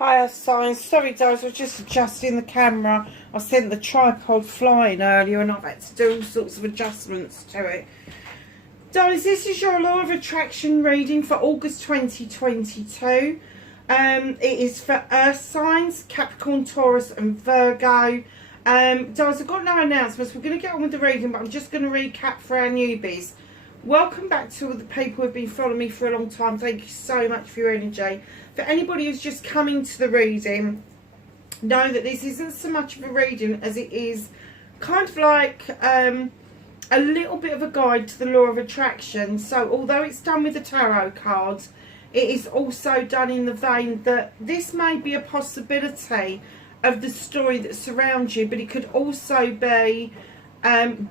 Hi signs, sorry guys, I was just adjusting the camera. I sent the tripod flying earlier and I've had to do all sorts of adjustments to it. Darlings, this is your law of attraction reading for August 2022. It is for earth signs, Capricorn, Taurus and Virgo. Darlings, I've got no announcements. We're going to get on with the reading, but I'm just going to recap for our newbies. Welcome back to all the people who've been following me for a long time. Thank you so much for your energy. For anybody who's just coming to the reading, know that this isn't so much of a reading as it is kind of like a little bit of a guide to the law of attraction. So although it's done with the tarot cards, it is also done in the vein that this may be a possibility of the story that surrounds you, but it could also be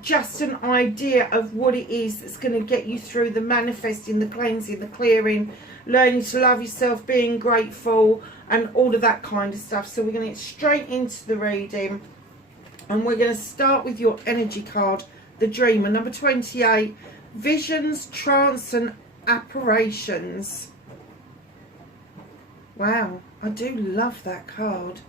just an idea of what it is that's going to get you through the manifesting, the cleansing, the clearing, learning to love yourself, being grateful and all of that kind of stuff. So we're going to get straight into the reading and we're going to start with your energy card, the Dreamer, number 28, visions, trance and apparitions. Wow, I do love that card.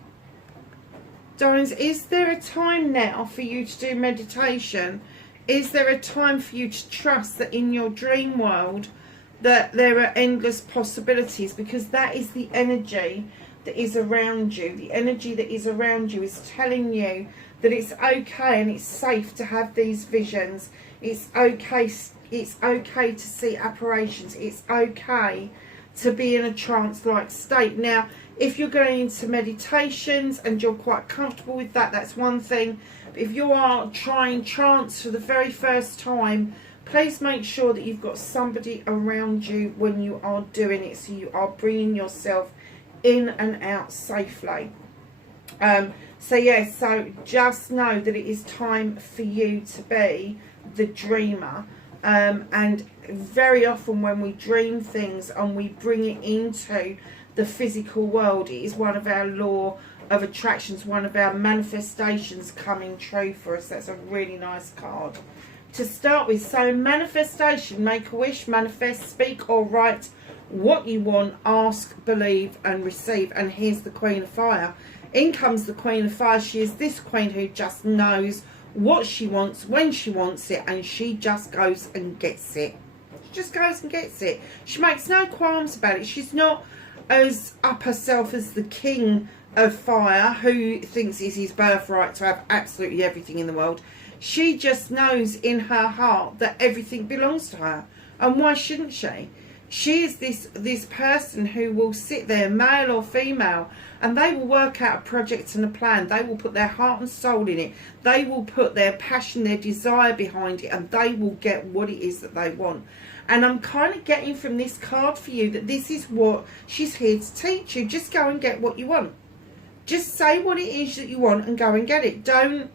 Darlings, is there a time now for you to do meditation? Is there a time for you to trust that in your dream world that there are endless possibilities? Because that is the energy that is around you. The energy that is around you is telling you that it's okay and it's safe to have these visions. It's okay to see apparitions. It's okay to be in a trance-like state. Now, if you're going into meditations and you're quite comfortable with that, that's one thing. But if you are trying trance for the very first time, please make sure that you've got somebody around you when you are doing it, so you are bringing yourself in and out safely. So just know that it is time for you to be the dreamer. And very often when we dream things and we bring it into the physical world, it is one of our law of attractions, one of our manifestations coming true for us. That's a really nice card to start with. So manifestation, make a wish, manifest, speak or write what you want, ask, believe and receive. And here's the Queen of Fire. In comes the Queen of Fire. She is this queen who just knows what she wants when she wants it, and she just goes and gets it. She just goes and gets it. She makes no qualms about it. She's not as up herself as the King of Fire, who thinks it's his birthright to have absolutely everything in the world. She just knows in her heart that everything belongs to her, and why shouldn't she? She is this person who will sit there, male or female, and they will work out a project and a plan. They will put their heart and soul in it. They will put their passion, their desire behind it, and they will get what it is that they want. And I'm kind of getting from this card for you that this is what she's here to teach you. Just go and get what you want. Just say what it is that you want and go and get it. Don't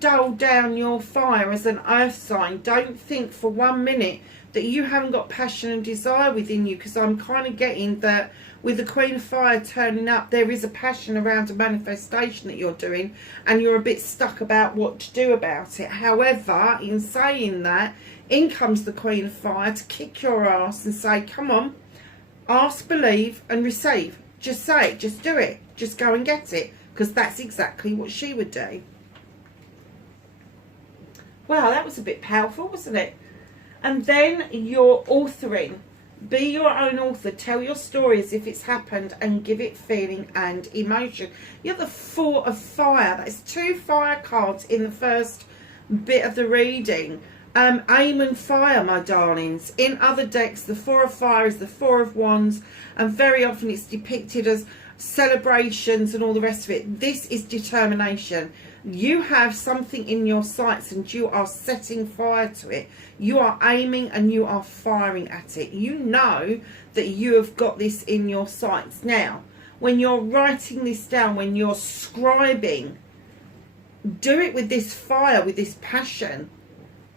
dull down your fire as an earth sign. Don't think for 1 minute that you haven't got passion and desire within you, because I'm kind of getting that with the Queen of Fire turning up, there is a passion around a manifestation that you're doing and you're a bit stuck about what to do about it. However, in saying that, in comes the Queen of Fire to kick your ass and say, come on, ask, believe and receive. Just say it, just do it, just go and get it, because that's exactly what she would do. Wow, that was a bit powerful, wasn't it? And then your authoring. Be your own author. Tell your story as if it's happened and give it feeling and emotion. You're the Four of Fire. That's 2 fire cards in the first bit of the reading. Aim and fire, my darlings. In other decks, the Four of Fire is the Four of Wands, and very often it's depicted as celebrations and all the rest of it. This is determination. You have something in your sights and you are setting fire to it. You are aiming and you are firing at it. You know that you have got this in your sights. Now, when you're writing this down, when you're scribing, do it with this fire, with this passion.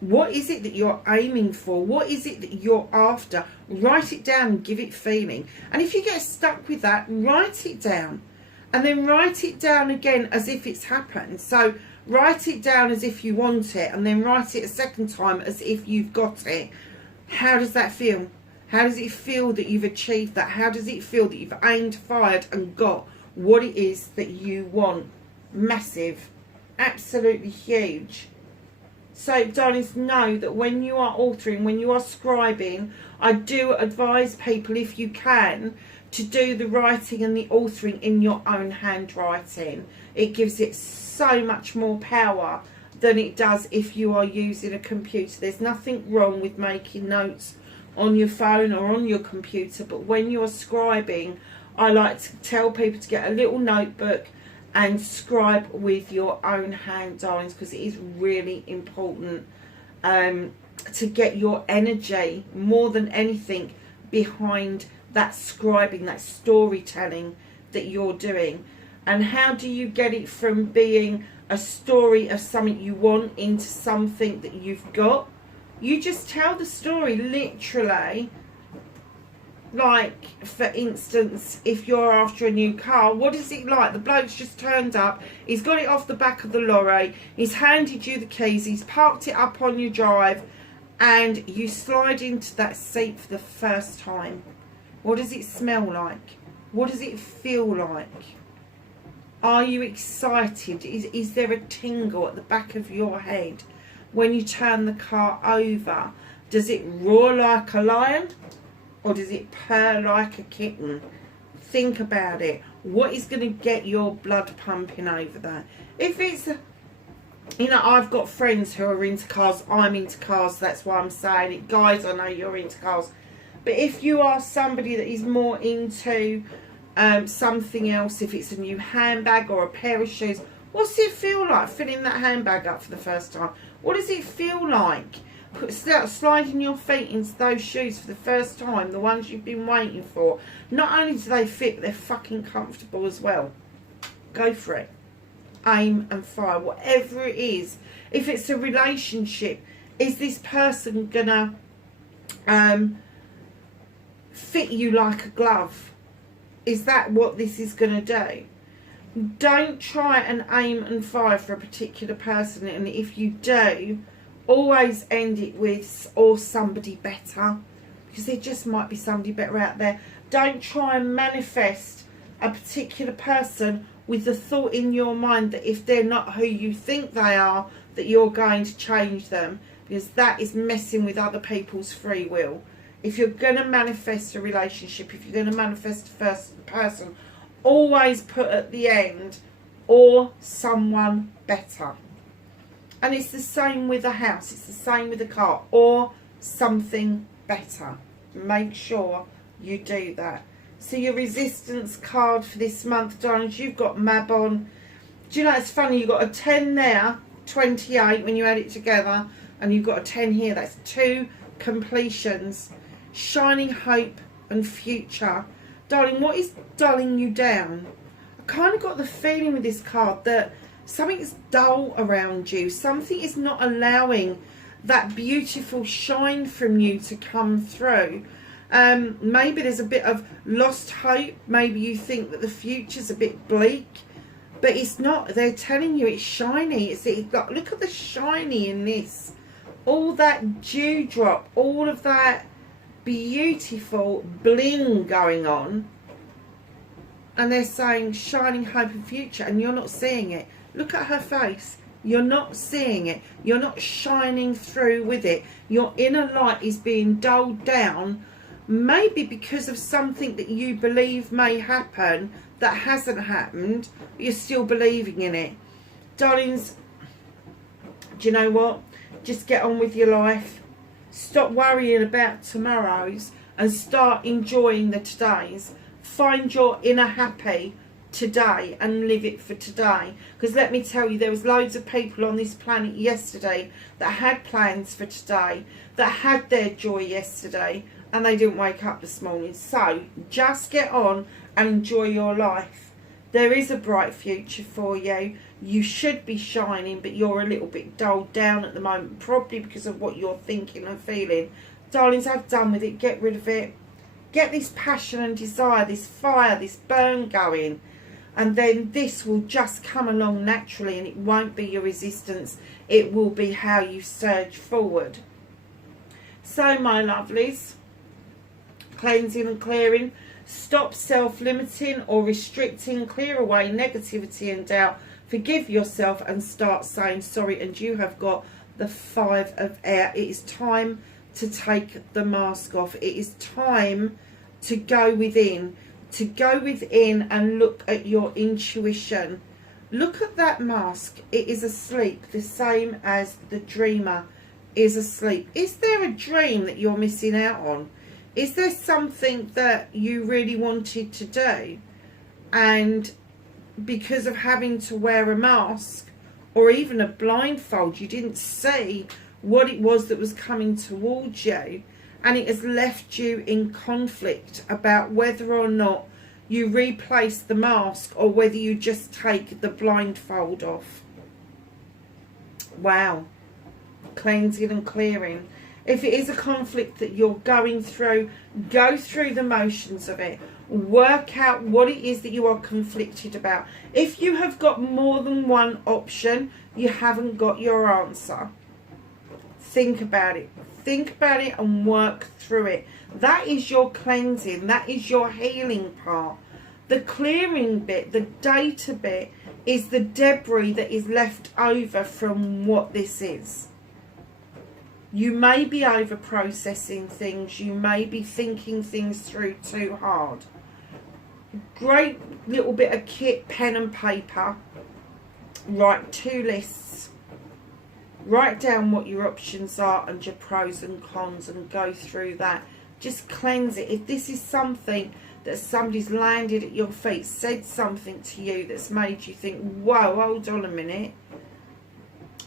What is it that you're aiming for? What is it that you're after? Write it down and give it feeling. And if you get stuck with that, write it down. And then write it down again as if it's happened. So write it down as if you want it, and then write it a second time as if you've got it. How does that feel? How does it feel that you've achieved that? How does it feel that you've aimed, fired and got what it is that you want? Massive. Absolutely huge. So, darlings, know that when you are authoring, when you are scribing, I do advise people, if you can, to do the writing and the authoring in your own handwriting. It gives it so much more power than it does if you are using a computer. There's nothing wrong with making notes on your phone or on your computer, but when you're scribing, I like to tell people to get a little notebook and scribe with your own hand, darlings, because it is really important to get your energy, more than anything, behind that scribing, that storytelling that you're doing. And how do you get it from being a story of something you want into something that you've got? You just tell the story, literally. Like, for instance, if you're after a new car, what is it like? The bloke's just turned up, he's got it off the back of the lorry, he's handed you the keys, he's parked it up on your drive, and you slide into that seat for the first time. What does it smell like? What does it feel like? Are you excited? Is there a tingle at the back of your head when you turn the car over? Does it roar like a lion? Or does it purr like a kitten? Think about it. What is going to get your blood pumping over that? If it's, you know, I've got friends who are into cars. I'm into cars. That's why I'm saying it. Guys, I know you're into cars. But if you are somebody that is more into something else, if it's a new handbag or a pair of shoes, what's it feel like filling that handbag up for the first time? What does it feel like? Sliding your feet into those shoes for the first time, the ones you've been waiting for. Not only do they fit, but they're fucking comfortable as well. Go for it. Aim and fire, whatever it is. If it's a relationship, is this person gonna fit you like a glove? Is that what this is gonna do? Don't try and aim and fire for a particular person, and if you do, always end it with or somebody better, because there just might be somebody better out there. Don't try and manifest a particular person with the thought in your mind that if they're not who you think they are, that you're going to change them, because that is messing with other people's free will. If you're going to manifest a relationship, if you're going to manifest a first person, always put at the end or someone better. And it's the same with a house, it's the same with a car, or something better. Make sure you do that. So your resistance card for this month, darlings, you've got Mabon. Do you know, it's funny, you've got a 10 there, 28 when you add it together, and you've got a 10 here. That's 2 completions. Shining hope and future. Darling, what is dulling you down? I kind of got the feeling with this card that something is dull around you. Something is not allowing that beautiful shine from you to come through. Maybe there's a bit of lost hope. Maybe you think that the future's a bit bleak. But it's not. They're telling you it's shiny. It's like, look at the shiny in this. All that dewdrop, all of that beautiful bling going on. And they're saying shining hope and future, and you're not seeing it. Look at her face. You're not seeing it. You're not shining through with it. Your inner light is being dulled down, maybe because of something that you believe may happen that hasn't happened, but you're still believing in it. Darlings, do you know what? Just get on with your life. Stop worrying about tomorrows and start enjoying the todays. Find your inner happy today and live it for today, because let me tell you, there was loads of people on this planet yesterday that had plans for today, that had their joy yesterday, and they didn't wake up this morning. So just get on and enjoy your life. There is a bright future for you. You should be shining, but you're a little bit dulled down at the moment, probably because of what you're thinking and feeling. Darlings, have done with it. Get rid of it. Get this passion and desire, this fire, this burn going. And then this will just come along naturally, and it won't be your resistance. It will be how you surge forward. So, my lovelies, cleansing and clearing. Stop self-limiting or restricting. Clear away negativity and doubt. Forgive yourself and start saying sorry. And you have got the 5 of air. It is time to take the mask off. It is time to go within. To go within and look at your intuition. Look at that mask. It is asleep, the same as the dreamer is asleep. Is there a dream that you're missing out on? Is there something that you really wanted to do, and because of having to wear a mask or even a blindfold, you didn't see what it was that was coming towards you, and it has left you in conflict about whether or not you replace the mask or whether you just take the blindfold off? Wow. Cleansing and clearing. If it is a conflict that you're going through, go through the motions of it. Work out what it is that you are conflicted about. If you have got more than one option, you haven't got your answer. Think about it. Think about it and work through it. That is your cleansing. That is your healing part. The clearing bit, the data bit, is the debris that is left over from what this is. You may be over processing things. You may be thinking things through too hard. Great little bit of kit, pen and paper. Write 2 lists. Write down what your options are and your pros and cons and go through that. Just cleanse it. If this is something that somebody's landed at your feet, said something to you that's made you think, whoa, hold on a minute.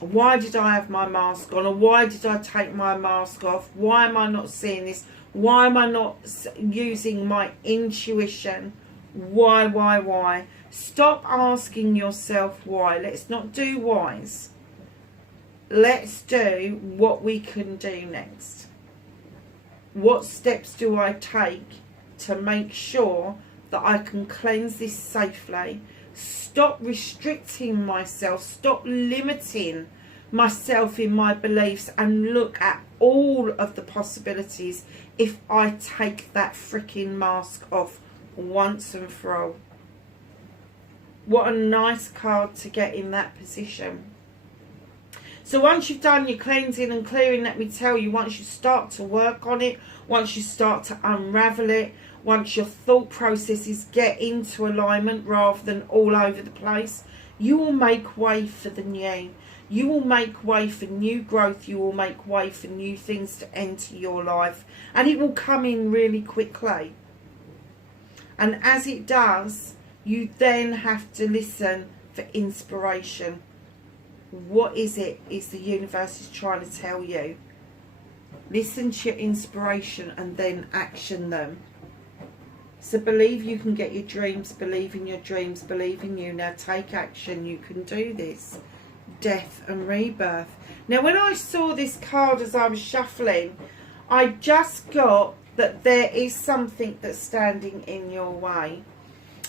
Why did I have my mask on? Or why did I take my mask off? Why am I not seeing this? Why am I not using my intuition? Why? Stop asking yourself why. Let's not do whys. Let's do what we can do next. What steps do I take to make sure that I can cleanse this safely? Stop restricting myself. Stop limiting myself in my beliefs and look at all of the possibilities if I take that freaking mask off once and for all. What a nice card to get in that position. So once you've done your cleansing and clearing, let me tell you, once you start to work on it, once you start to unravel it, once your thought processes get into alignment rather than all over the place, you will make way for the new. You will make way for new growth. You will make way for new things to enter your life. And it will come in really quickly. And as it does, you then have to listen for inspiration. What is it the universe is trying to tell you? Listen to your inspiration and then action them. So believe you can get your dreams, believe in your dreams, believe in you. Now take action, you can do this. Death and rebirth. Now when I saw this card as I was shuffling, I just got that there is something that's standing in your way.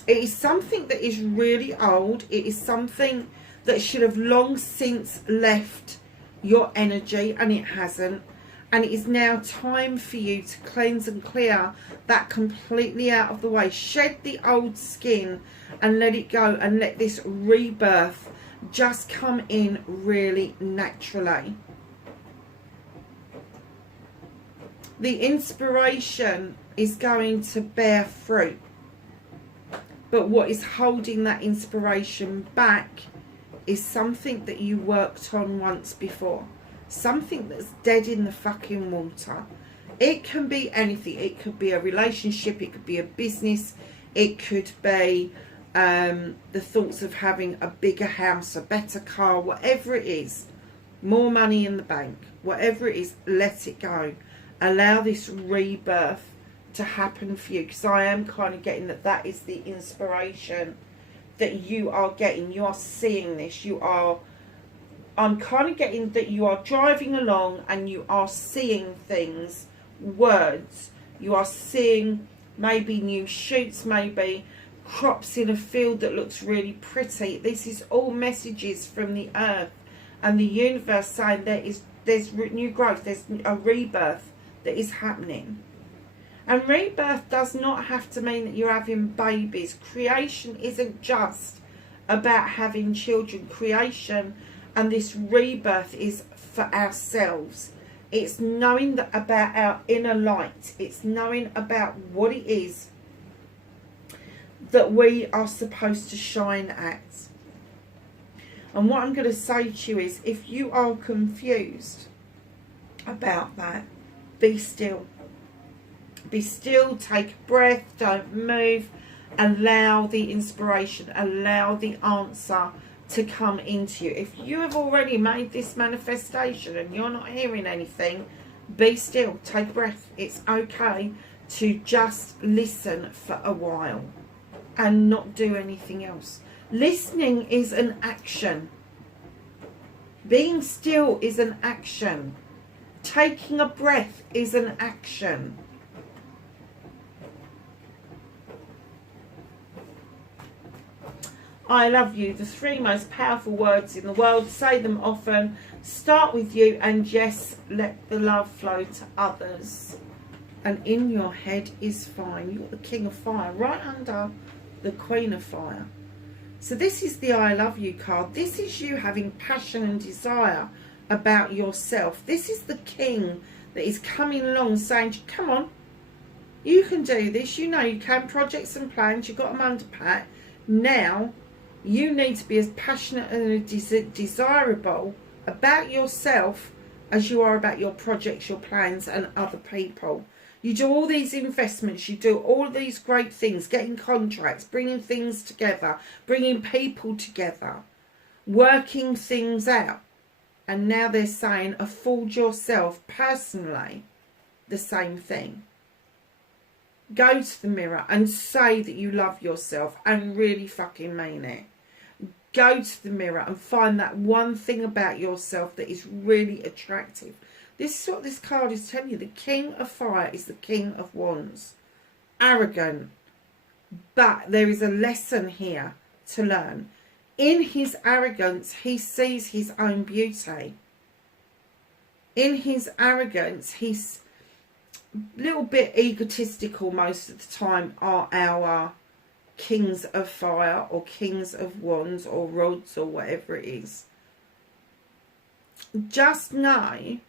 It is something that is really old. It is something that should have long since left your energy, and it hasn't. And it is now time for you to cleanse and clear that completely out of the way. Shed the old skin and let it go, and let this rebirth just come in really naturally. The inspiration is going to bear fruit. But what is holding that inspiration back is something that you worked on once before. Something that's dead in the fucking water. It can be anything. It could be a relationship. It could be a business. It could be the thoughts of having a bigger house, a better car, whatever it is. More money in the bank. Whatever it is, let it go. Allow this rebirth to happen for you. Because I am kind of getting that is the inspiration that you are getting. You are seeing this. I'm kind of getting that you are driving along and you are seeing things, words. You are seeing maybe new shoots, maybe crops in a field that looks really pretty. This is all messages from the earth and the universe saying there's new growth, there's a rebirth that is happening. And rebirth does not have to mean that you're having babies. Creation isn't just about having children. Creation and this rebirth is for ourselves. It's knowing that about our inner light. It's knowing about what it is that we are supposed to shine at. And what I'm going to say to you is, if you are confused about that, be still. Be still, take a breath, don't move, allow the inspiration, allow the answer to come into you. If you have already made this manifestation and you're not hearing anything, be still, take a breath. It's okay to just listen for a while and not do anything else. Listening is an action. Being still is an action. Taking a breath is an action. I love you. The 3 most powerful words in the world. Say them often. Start with you, and yes, let the love flow to others. And in your head is fine. You're the King of Fire, right under the Queen of Fire. So this is the I love you card. This is you having passion and desire about yourself. This is the King that is coming along saying, come on, you can do this. You know you can. Projects and plans, you've got them under pat. Now you need to be as passionate and desirable about yourself as you are about your projects, your plans, and other people. You do all these investments, you do all these great things, getting contracts, bringing things together, bringing people together, working things out. And now they're saying, afford yourself personally the same thing. Go to the mirror and say that you love yourself and really fucking mean it. Go to the mirror and find that one thing about yourself that is really attractive. This is what this card is telling you. The King of Fire is the King of Wands. Arrogant. But there is a lesson here to learn. In his arrogance, he sees his own beauty. In his arrogance, he's a little bit egotistical most of the time, are our Kings of Fire or Kings of Wands or Rods or whatever it is. Just know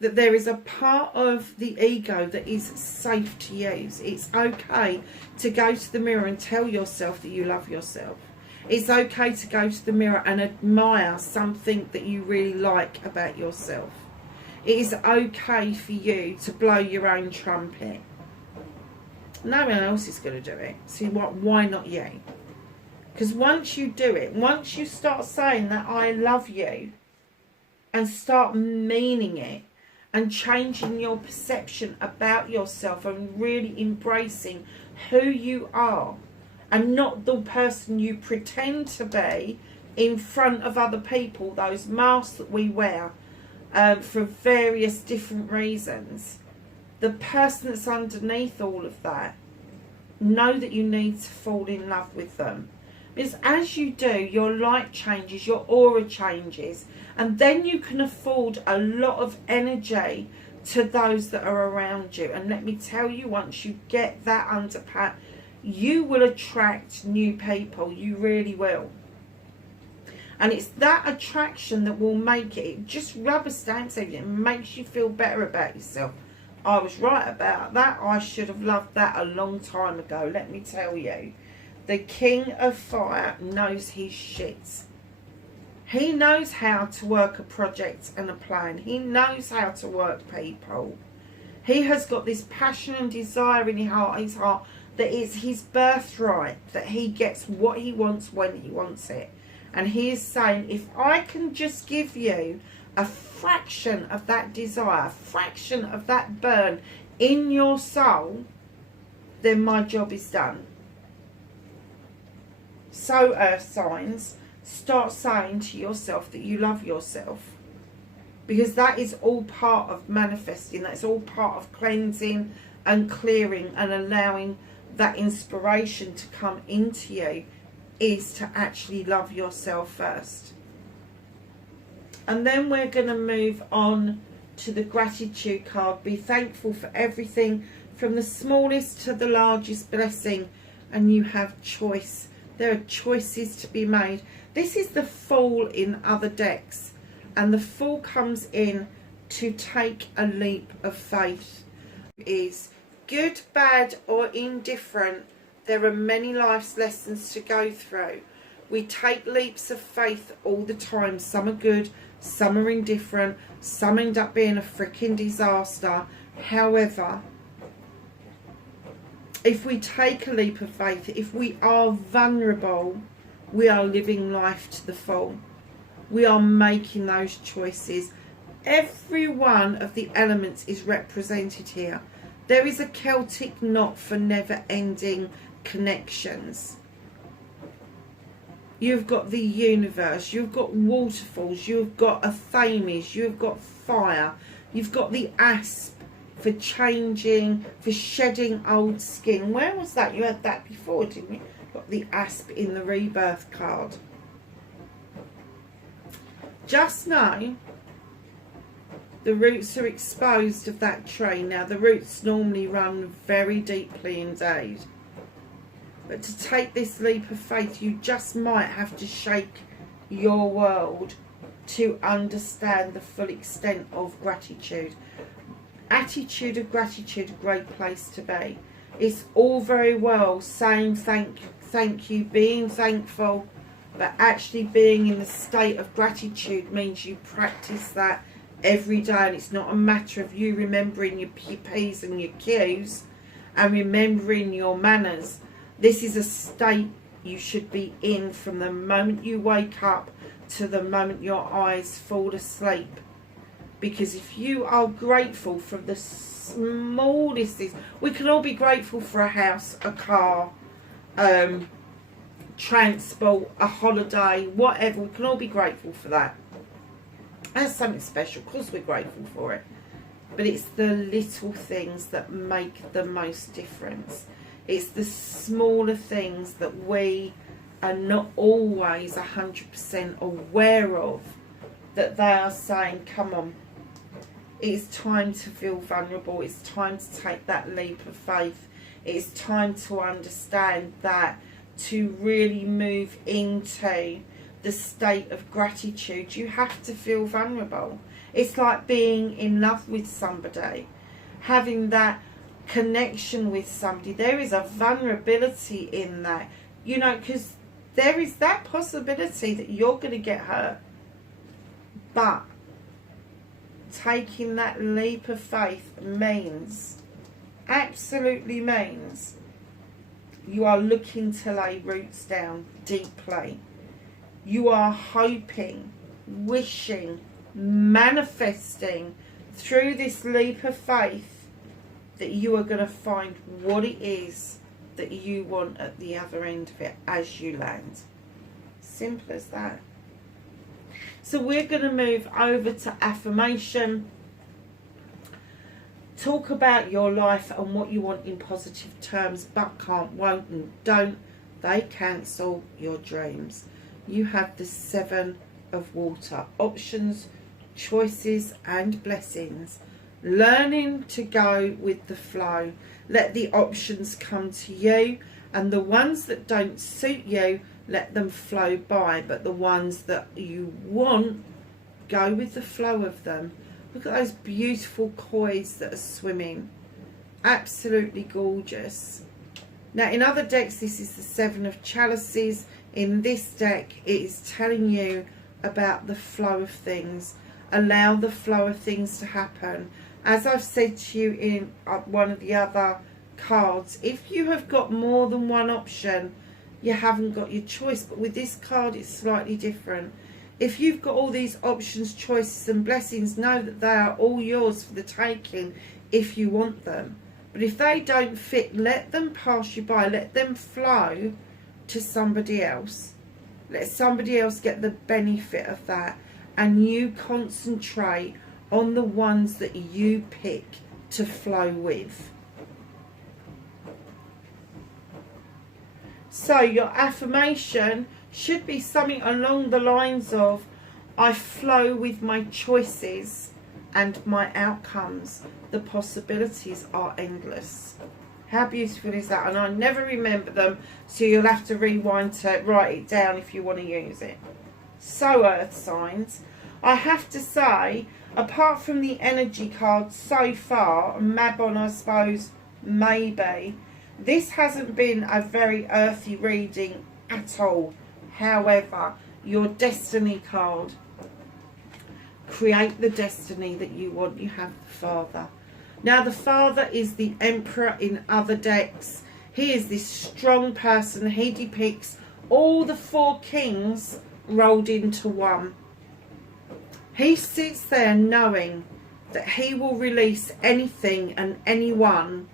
that there is a part of the ego that is safe to use. It's okay to go to the mirror and tell yourself that you love yourself. It's okay to go to the mirror and admire something that you really like about yourself. It is okay for you to blow your own trumpet. No one else is going to do it. See what? Why not you? Because once you do it, once you start saying that I love you and start meaning it and changing your perception about yourself and really embracing who you are and not the person you pretend to be in front of other people, those masks that we wear for various different reasons, the person that's underneath all of that, know that you need to fall in love with them. Because as you do, your light changes, your aura changes, and then you can afford a lot of energy to those that are around you. And let me tell you, once you get that under pat, you will attract new people. You really will. And it's that attraction that will make it just rubber stamps everything. It makes you feel better about yourself. I was right about that. I should have loved that a long time ago. Let me tell you. The King of Fire knows his shit. He knows how to work a project and a plan. He knows how to work people. He has got this passion and desire in his heart that it's his birthright, that he gets what he wants when he wants it. And he is saying, if I can just give you a fraction of that desire, a fraction of that burn in your soul, then my job is done. So, earth signs, start saying to yourself that you love yourself. Because that is all part of manifesting. That's all part of cleansing and clearing and allowing that inspiration to come into you, is to actually love yourself first. And then we're going to move on to the gratitude card. Be thankful for everything, from the smallest to the largest blessing, and you have choice. There are choices to be made. This is the Fool in other decks, and the Fool comes in to take a leap of faith. Is good, bad or indifferent, there are many life's lessons to go through. We take leaps of faith all the time. Some are good, some are indifferent, some end up being a freaking disaster. However, if we take a leap of faith, if we are vulnerable, we are living life to the full. We are making those choices. Every one of the elements is represented here. There is a Celtic knot for never-ending connections. You've got the universe, you've got waterfalls, you've got a Thames, you've got fire, you've got the asp for changing, for shedding old skin. Where was that? You had that before, didn't you? Got the asp in the rebirth card. Just know the roots are exposed of that tree. Now the roots normally run very deeply indeed. But to take this leap of faith, you just might have to shake your world to understand the full extent of gratitude. Attitude of gratitude, a great place to be. It's all very well saying thank you, being thankful, but actually being in the state of gratitude means you practice that every day, and it's not a matter of you remembering your P's and your Q's and remembering your manners. This is a state you should be in from the moment you wake up to the moment your eyes fall asleep. Because if you are grateful for the smallest things, we can all be grateful for a house, a car, transport, a holiday, whatever. We can all be grateful for that. That's something special. Of course we're grateful for it. But it's the little things that make the most difference. It's the smaller things that we are not always 100% aware of, that they are saying, come on, it's time to feel vulnerable. It's time to take that leap of faith. It's time to understand that to really move into the state of gratitude, you have to feel vulnerable. It's like being in love with somebody, having that connection with somebody. There is a vulnerability in that, you know, because there is that possibility that you're going to get hurt. But taking that leap of faith means, absolutely means, you are looking to lay roots down deeply. You are hoping, wishing, manifesting through this leap of faith that you are going to find what it is that you want at the other end of it as you land. Simple as that. So we're going to move over to affirmation. Talk about your life and what you want in positive terms, but can't, won't and don't. They cancel your dreams. You have the 7 of water. Options, choices and blessings. Learning to go with the flow. Let the options come to you, and the ones that don't suit you, let them flow by. But the ones that you want, go with the flow of them. Look at those beautiful kois that are swimming. Absolutely gorgeous. Now in other decks this is the 7 of chalices. In this deck it is telling you about the flow of things. Allow the flow of things to happen. As I've said to you in one of the other cards, if you have got more than one option, you haven't got your choice. But with this card it's slightly different. If you've got all these options, choices and blessings, know that they are all yours for the taking if you want them. But if they don't fit, let them pass you by. Let them flow to somebody else. Let somebody else get the benefit of that, and you concentrate on the ones that you pick to flow with. So your affirmation should be something along the lines of, I flow with my choices and my outcomes, the possibilities are endless. How beautiful is that? And I never remember them, so you'll have to rewind to write it down if you want to use it. So earth signs, I have to say, apart from the energy card so far, Mabon I suppose maybe, this hasn't been a very earthy reading at all. However, your destiny card, create the destiny that you want. You have the Father. Now the Father is the Emperor in other decks. He is this strong person. He depicts all the 4 kings rolled into one. He sits there knowing that he will release anything and anyone,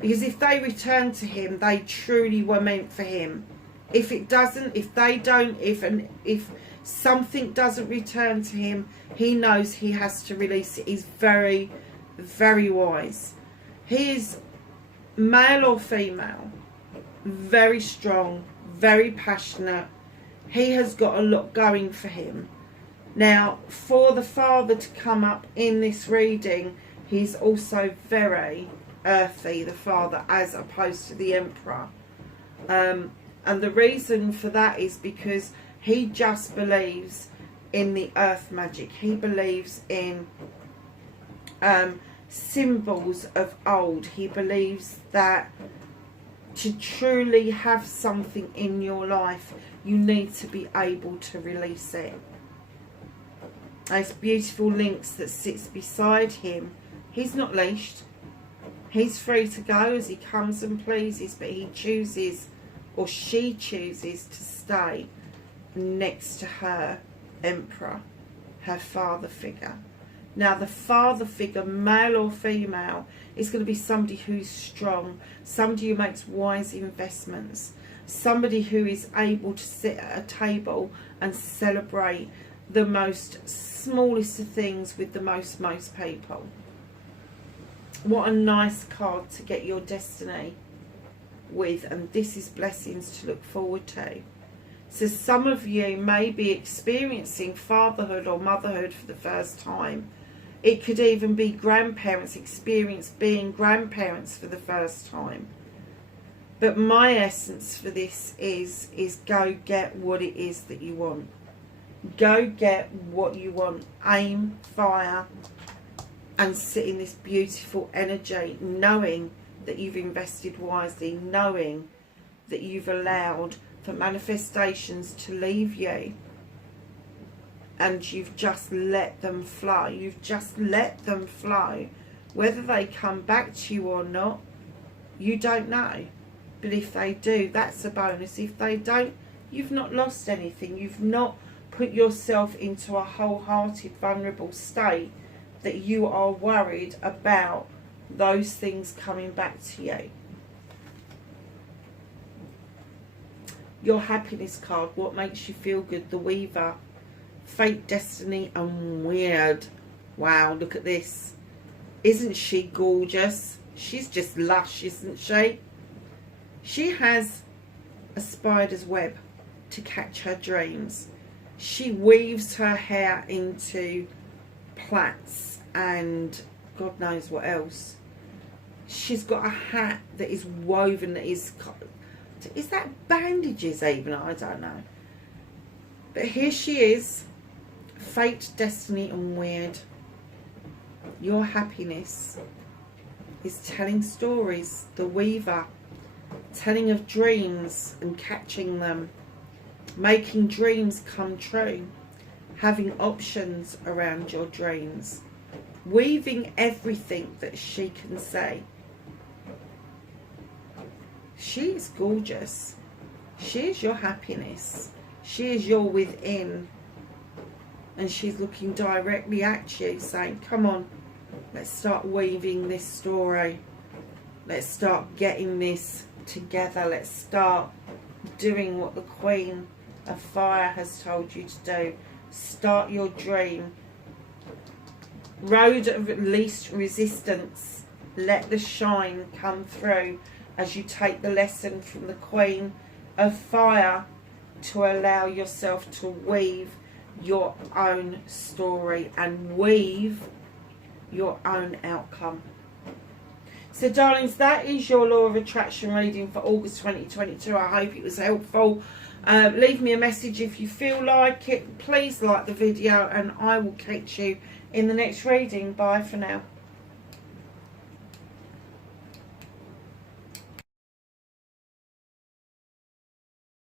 because if they return to him, they truly were meant for him. If it doesn't, if they don't, if something doesn't return to him, he knows he has to release it. He's very, very wise. He is male or female, very strong, very passionate. He has got a lot going for him. Now, for the Father to come up in this reading, he's also very earthy, the Father, as opposed to the Emperor. And the reason for that is because he just believes in the earth magic. He believes in symbols of old. He believes that to truly have something in your life, you need to be able to release it. Those beautiful links that sits beside him. He's not leashed. He's free to go as he comes and pleases, but he chooses, or she chooses, to stay next to her Emperor, her father figure. Now the father figure, male or female, is going to be somebody who's strong, somebody who makes wise investments, somebody who is able to sit at a table and celebrate the most smallest of things with the most people. What a nice card to get your destiny with, and this is blessings to look forward to. So some of you may be experiencing fatherhood or motherhood for the first time. It could even be grandparents experience being grandparents for the first time. But my essence for this is go get what it is that you want. Go get what you want. Aim, fire, and sit in this beautiful energy, knowing that you've invested wisely, knowing that you've allowed for manifestations to leave you, and you've just let them flow. You've just let them flow. Whether they come back to you or not, you don't know. But if they do, that's a bonus. If they don't, you've not lost anything. You've not put yourself into a wholehearted, vulnerable state that you are worried about those things coming back to you. Your happiness card, what makes you feel good? The Weaver, fate, destiny, and weird. Wow, look at this. Isn't she gorgeous? She's just lush, isn't she? She has a spider's web to catch her dreams. She weaves her hair into plaits and God knows what else. She's got a hat that is woven, that is that bandages even? I don't know. But here she is, fate, destiny, and weird. Your happiness is telling stories, the Weaver, telling of dreams and catching them, making dreams come true, having options around your dreams, weaving everything that she can say. She is gorgeous. She is your happiness. She is your within. And she's looking directly at you saying, come on, let's start weaving this story. Let's start getting this together. Let's start doing what the Queen of Fire has told you to do. Start your dream. Road of least resistance. Let the shine come through as you take the lesson from the Queen of Fire to allow yourself to weave your own story and weave your own outcome. So darlings, that is your law of attraction reading for August 2022. I hope it was helpful. Leave me a message if you feel like it. Please like the video, and I will catch you in the next reading. Bye for now.